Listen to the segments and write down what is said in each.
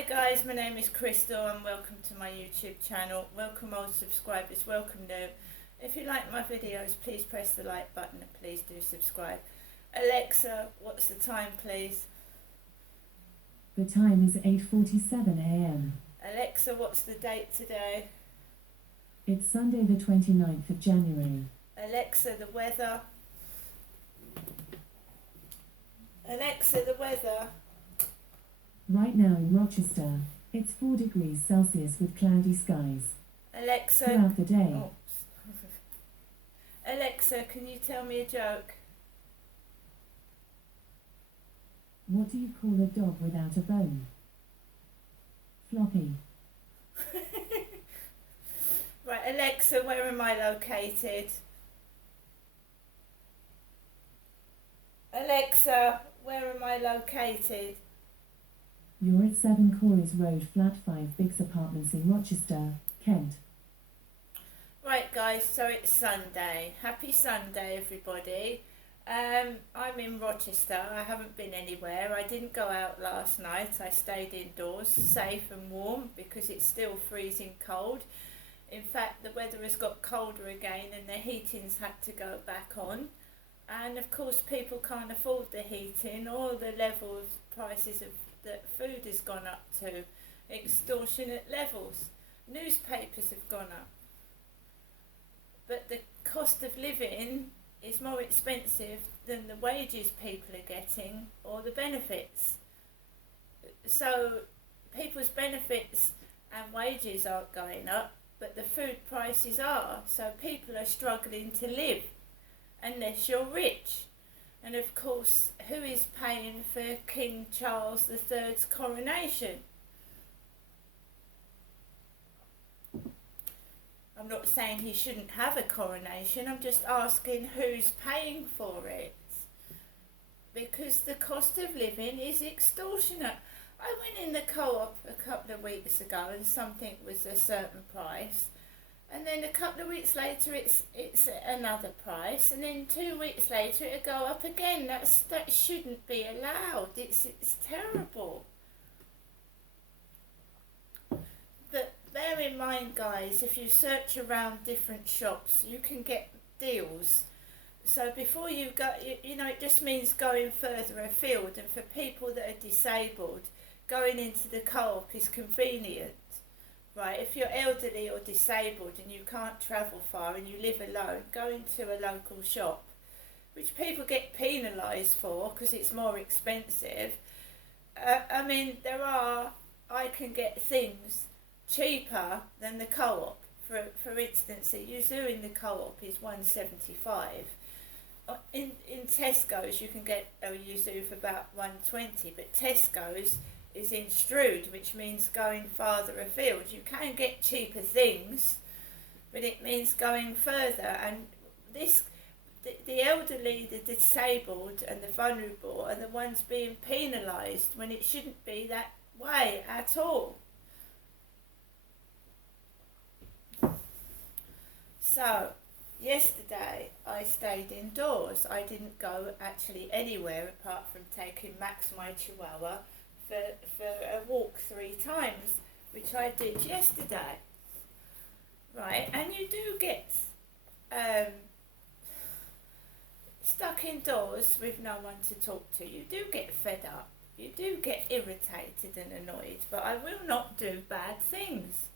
Hi guys, my name is Crystal and welcome to my YouTube channel. Welcome old subscribers, welcome new. If you like my videos, please press the like button and please do subscribe. Alexa, what's the time please? The time is 8:47 a.m. Alexa, what's the date today? It's Sunday the 29th of January. Alexa, the weather. Alexa, the weather. Right now in Rochester, it's 4 degrees Celsius with cloudy skies. Alexa. Throughout the day. Oh. Alexa, can you tell me a joke? What do you call a dog without a bone? Floppy. Right, Alexa, where am I located? Alexa, where am I located? You're at 7 Corys Road, Flat 5 Biggs Apartments in Rochester, Kent. Right guys, so it's Sunday. Happy Sunday everybody. I'm in Rochester. I haven't been anywhere. I didn't go out last night. I stayed indoors, safe and warm, because it's still freezing cold. In fact, the weather has got colder again and the heating's had to go back on. And of course people can't afford the heating or the level of prices of that food has gone up to extortionate levels. Newspapers have gone up. But the cost of living is more expensive than the wages people are getting or the benefits. So people's benefits and wages aren't going up, but the food prices are. So people are struggling to live unless you're rich. And of course, who is paying for King Charles III's coronation? I'm not saying he shouldn't have a coronation, I'm just asking who's paying for it. Because the cost of living is extortionate. I went in the co-op a couple of weeks ago and something was a certain price. And then a couple of weeks later it's another price, and then 2 weeks later it'll go up again. That shouldn't be allowed. It's terrible. But bear in mind guys, if you search around different shops you can get deals. So before you go, you know, it just means going further afield, and for people that are disabled, going into the co-op is convenient. Right, if you're elderly or disabled and you can't travel far and you live alone, go into a local shop, which people get penalised for because it's more expensive. I mean, I can get things cheaper than the co-op. For instance, a yuzu in the co-op is $1.75. In Tesco's you can get a yuzu for about $1.20, but Tesco's is in Strood, which means going farther afield. You can get cheaper things, but it means going further. And the elderly, the disabled and the vulnerable are the ones being penalised when it shouldn't be that way at all. So yesterday I stayed indoors. I didn't go actually anywhere apart from taking Max, my chihuahua, for a walk 3 times, which I did yesterday. Right, and you do get stuck indoors with no one to talk to. You do get fed up. You do get irritated and annoyed, but I will not do bad things.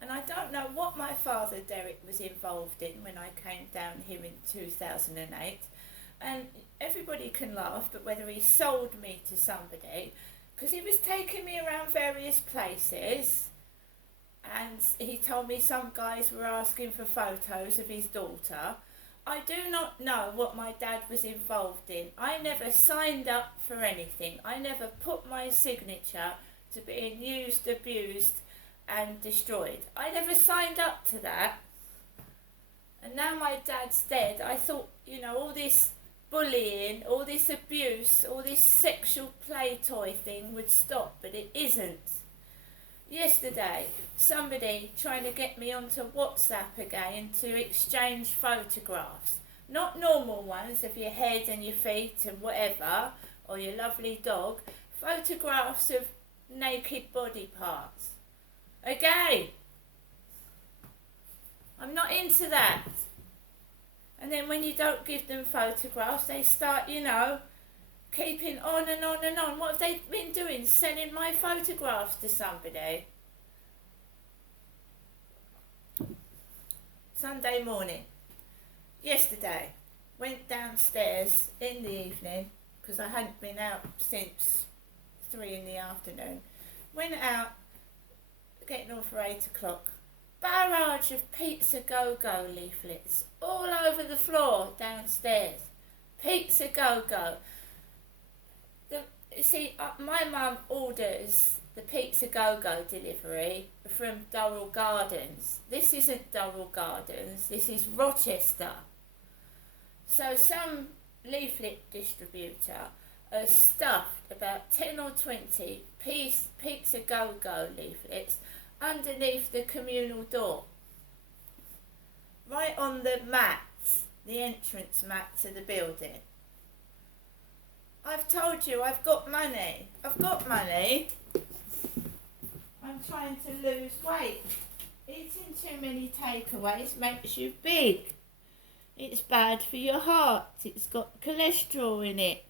And I don't know what my father Derek was involved in when I came down here in 2008. And everybody can laugh, but whether he sold me to somebody, because he was taking me around various places and he told me some guys were asking for photos of his daughter. I do not know what my dad was involved in. I never signed up for anything. I never put my signature to being used, abused and destroyed. I never signed up to that. And now my dad's dead, I thought, you know, all this bullying, all this abuse, all this sexual play toy thing would stop, but it isn't. Yesterday, somebody trying to get me onto WhatsApp again to exchange photographs. Not normal ones of your head and your feet and whatever, or your lovely dog. Photographs of naked body parts. Again, I'm not into that. And then when you don't give them photographs, they start, keeping on and on and on. What have they been doing? Selling my photographs to somebody? Sunday morning. Yesterday, went downstairs in the evening, because I hadn't been out since 3 in the afternoon. Went out, getting on for 8 o'clock. Barrage of Pizza Go-Go leaflets all over the floor downstairs. Pizza Go-Go. You see, my mum orders the Pizza Go-Go delivery from Durrell Gardens. This isn't Durrell Gardens, this is Rochester. So some leaflet distributor has stuffed about 10 or 20 Pizza Go-Go leaflets underneath the communal door. Right on the mats, the entrance mat to the building. I've told you I've got money. I'm trying to lose weight. Eating too many takeaways makes you big. It's bad for your heart. It's got cholesterol in it.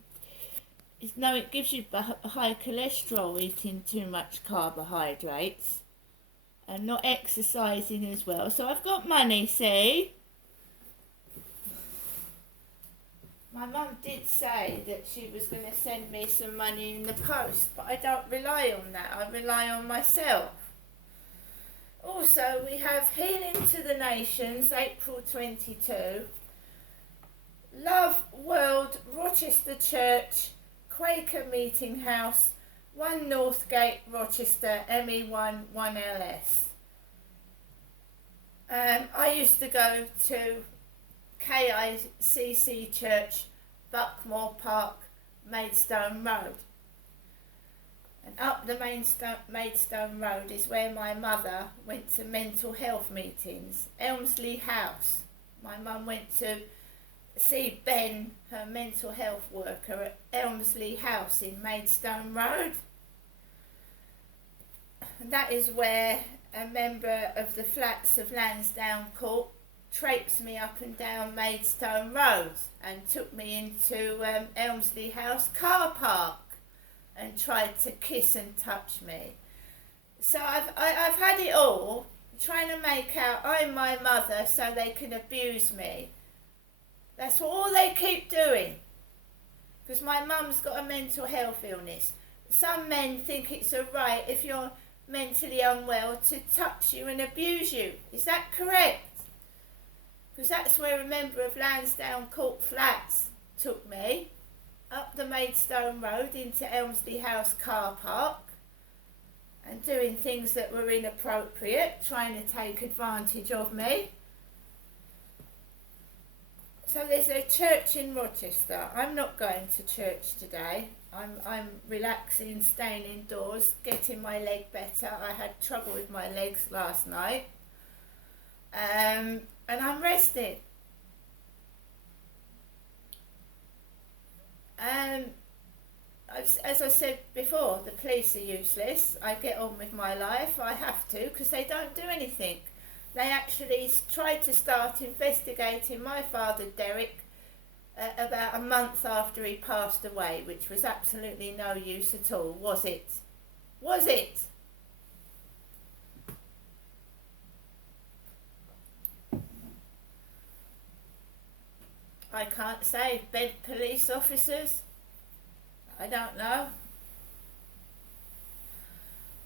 It gives you high cholesterol eating too much carbohydrates and not exercising as well. So I've got money, see? My mum did say that she was going to send me some money in the post, but I don't rely on that. I rely on myself. Also, we have Healing to the Nations, April 22. Love World, Rochester Church, Quaker Meeting House, 1 Northgate, Rochester, ME1 1LS. I used to go to KICC Church, Buckmore Park, Maidstone Road. And up the Maidstone Road is where my mother went to mental health meetings, Elmsley House. My mum went to see Ben, her mental health worker, at Elmsley House in Maidstone Road. And that is where a member of the Flats of Lansdowne Court traipsed me up and down Maidstone Road and took me into Elmsley House car park and tried to kiss and touch me. So I've had it all, trying to make out I'm my mother so they can abuse me. That's all they keep doing. Because my mum's got a mental health illness. Some men think it's a right, if you're mentally unwell, to touch you and abuse you. Is that correct? Because that's where a member of Lansdowne Court Flats took me, up the Maidstone Road into Elmsley House car park, and doing things that were inappropriate, trying to take advantage of me. So there's a church in Rochester. I'm not going to church today. I'm relaxing, staying indoors, getting my leg better. I had trouble with my legs last night. And I'm resting. As I said before, the police are useless. I get on with my life. I have to, because they don't do anything. They actually tried to start investigating my father, Derek, about a month after he passed away, which was absolutely no use at all, was it? Was it? I can't say. Bed police officers? I don't know.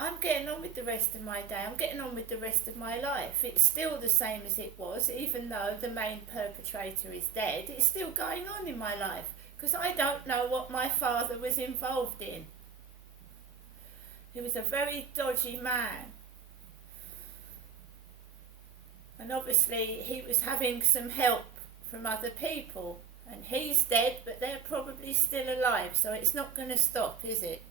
I'm getting on with the rest of my day. I'm getting on with the rest of my life. It's still the same as it was, even though the main perpetrator is dead. It's still going on in my life, because I don't know what my father was involved in. He was a very dodgy man. And obviously he was having some help from other people. And he's dead, but they're probably still alive, so it's not going to stop, is it?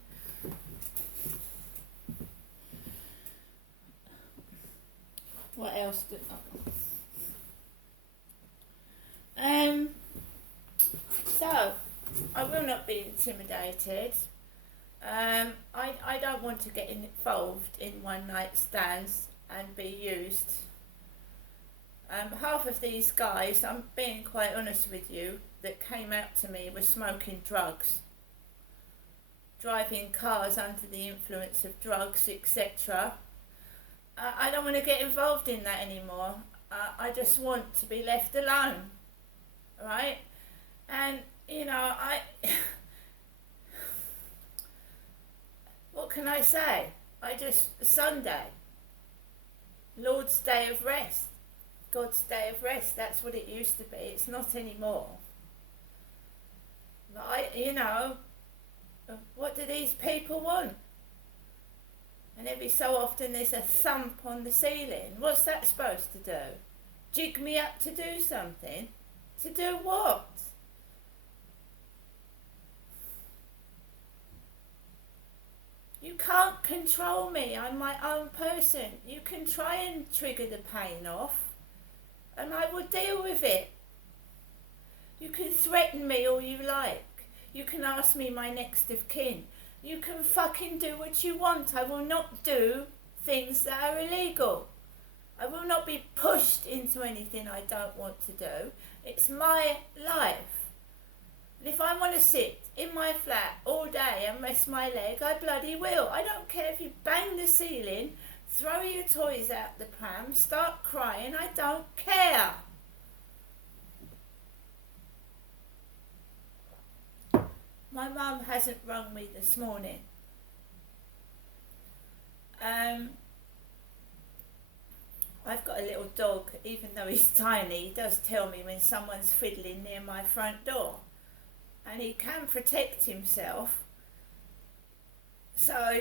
What else do so I will not be intimidated. I I don't want to get involved in one night stands and be used. Half of these guys, I'm being quite honest with you, that came out to me were smoking drugs, driving cars under the influence of drugs, etc. I don't want to get involved in that anymore. I just want to be left alone, right? And, you know, what can I say? Sunday, Lord's Day of Rest, God's Day of Rest, that's what it used to be. It's not anymore. But what do these people want? And every so often there's a thump on the ceiling. What's that supposed to do? Jig me up to do something? To do what? You can't control me. I'm my own person. You can try and trigger the pain off, and I will deal with it. You can threaten me all you like. You can ask me my next of kin. You can fucking do what you want. I will not do things that are illegal. I will not be pushed into anything I don't want to do. It's my life. And if I want to sit in my flat all day and rest my leg, I bloody will. I don't care if you bang the ceiling, throw your toys out the pram, start crying. I don't care. My mum hasn't rung me this morning. I've got a little dog. Even though he's tiny, he does tell me when someone's fiddling near my front door. And he can protect himself. So,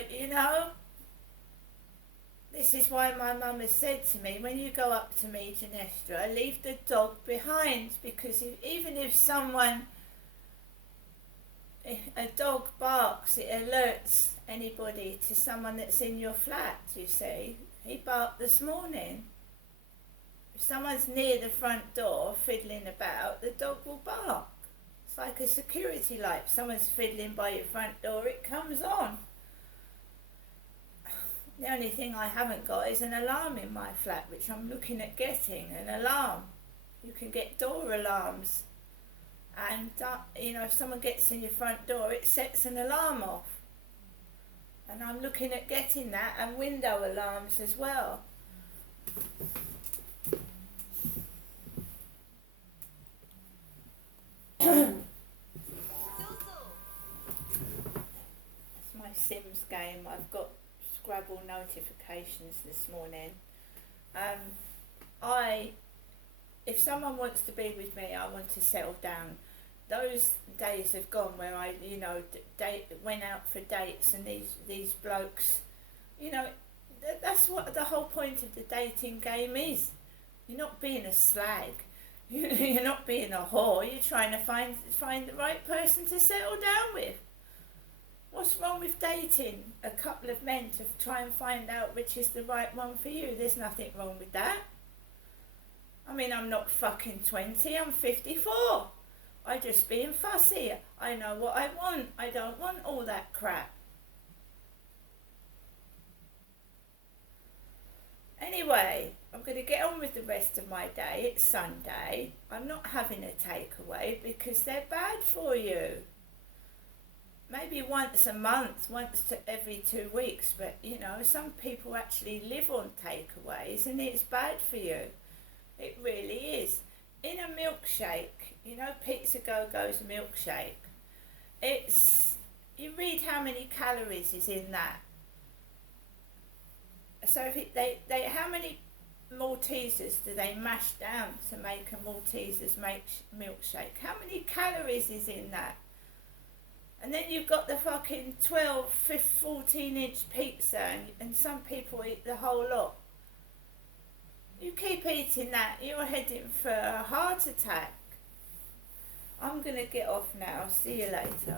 this is why my mum has said to me, when you go up to me, Janestra, leave the dog behind. Because even if a dog barks, it alerts anybody to someone that's in your flat, you see. He barked this morning. If someone's near the front door fiddling about, the dog will bark. It's like a security light. If someone's fiddling by your front door, it comes on. The only thing I haven't got is an alarm in my flat, which I'm looking at getting, an alarm. You can get door alarms. And, if someone gets in your front door, it sets an alarm off. And I'm looking at getting that, and window alarms as well. That's my Sims game. I've got Scrabble notifications this morning. If someone wants to be with me, I want to settle down. Those days have gone where I, went out for dates and these blokes, that's what the whole point of the dating game is. You're not being a slag. You're not being a whore. You're trying to find the right person to settle down with. What's wrong with dating a couple of men to try and find out which is the right one for you? There's nothing wrong with that. I mean, I'm not fucking 20, I'm 54. I'm just being fussy. I know what I want. I don't want all that crap. Anyway, I'm going to get on with the rest of my day. It's Sunday. I'm not having a takeaway because they're bad for you. Maybe once a month, every 2 weeks, but some people actually live on takeaways and it's bad for you. It really is. In a milkshake, Pizza Go-Go's milkshake, you read how many calories is in that. So how many Maltesers do they mash down to make a Maltesers milkshake? How many calories is in that? And then you've got the fucking 12, 14-inch pizza, and some people eat the whole lot. You keep eating that, you're heading for a heart attack. I'm going to get off now. See you later.